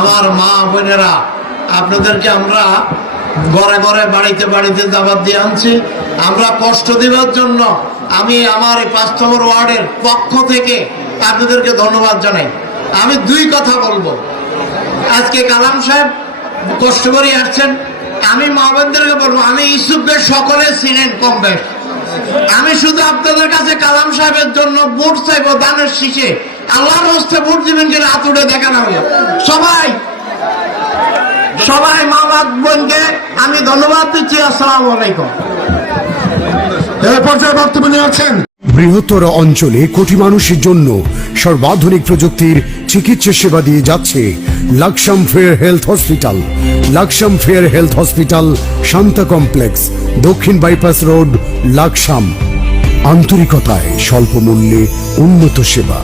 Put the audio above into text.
আমার মা বোনেরা, আপনাদেরকে আমরা ঘরে ঘরে বাড়িতে বাড়িতে দাওয়াত দিয়ে আনছি। আমরা কষ্ট দেওয়ার জন্য আমি আমার এই 5 নম্বর ওয়ার্ডের পক্ষ থেকে আপনাদেরকে ধন্যবাদ জানাই। আমি 2 কথা বলবো। আজকে কালাম সাহেব কষ্ট করে আসছেন, আমি মা বোনদেরকে বলবো, আমি ইউসুফকে সকলে ছিলেন কম বেশ। আমি শুধু আপনাদের কাছে কালাম সাহেবের জন্য ভোট চাইবো, দানের শীষে। আল্লাহর হস্তে ভোট দিবেন কিনা হাত উঠে দেখানো হলো। সবাই মা বোনকে আমি ধন্যবাদ দিচ্ছি। আসসালামু আলাইকুম। এই পর্যায়ে বক্তব্য নিয়ে আছেন বৃহত্তর অঞ্চলে কোটি মানুষের জন্য সর্বাধুনিক প্রযুক্তির চিকিৎসা সেবা দিয়ে যাচ্ছে Laksam fair health hospital. Laksam fair health hospital, Shanta complex, দক্ষিণ বাইপাস রোড, লাকসাম। আন্তরিকতায় স্বল্প মূল্যে উন্নত সেবা।